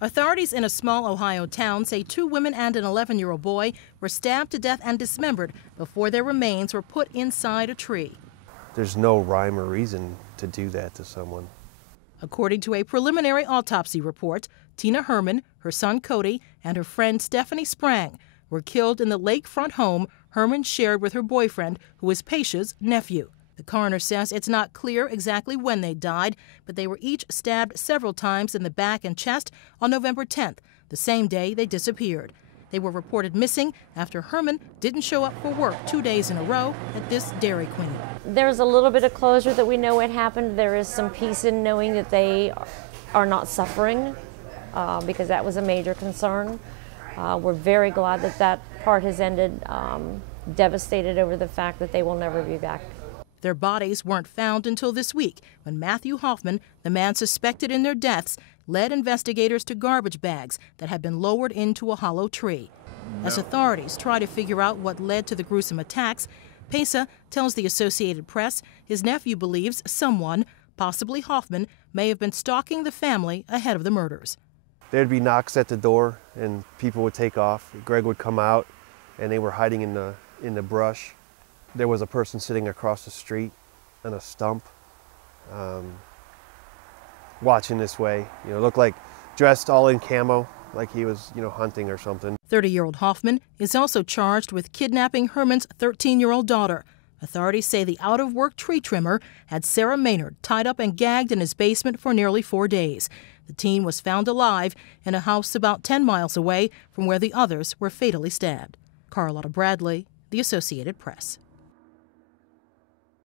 Authorities in a small Ohio town say 2 women and an 11-year-old boy were stabbed to death and dismembered before their remains were put inside a tree. There's no rhyme or reason to do that to someone. According to a preliminary autopsy report, Tina Herman, her son Kody, and her friend Stephanie Sprang were killed in the lakefront home Herman shared with her boyfriend, who is Pejsa's nephew. The coroner says it's not clear exactly when they died, but they were each stabbed several times in the back and chest on November 10th, the same day they disappeared. They were reported missing after Herman didn't show up for work 2 days in a row at this Dairy Queen. There's a little bit of closure that we know what happened. There is some peace in knowing that they are not suffering because that was a major concern. We're very glad that that part has ended, devastated over the fact that they will never be back. Their bodies weren't found until this week when Matthew Hoffman, the man suspected in their deaths, led investigators to garbage bags that had been lowered into a hollow tree. As authorities try to figure out what led to the gruesome attacks, Pejsa tells the Associated Press his nephew believes someone, possibly Hoffman, may have been stalking the family ahead of the murders. There'd be knocks at the door and people would take off. Greg would come out and they were hiding in the brush. There was a person sitting across the street on a stump, watching this way. Looked like dressed all in camo, like he was, hunting or something. 30-year-old Hoffman is also charged with kidnapping Herman's 13-year-old daughter. Authorities say the out-of-work tree trimmer had Sarah Maynard tied up and gagged in his basement for nearly 4 days. The teen was found alive in a house about 10 miles away from where the others were fatally stabbed. Carlotta Bradley, The Associated Press.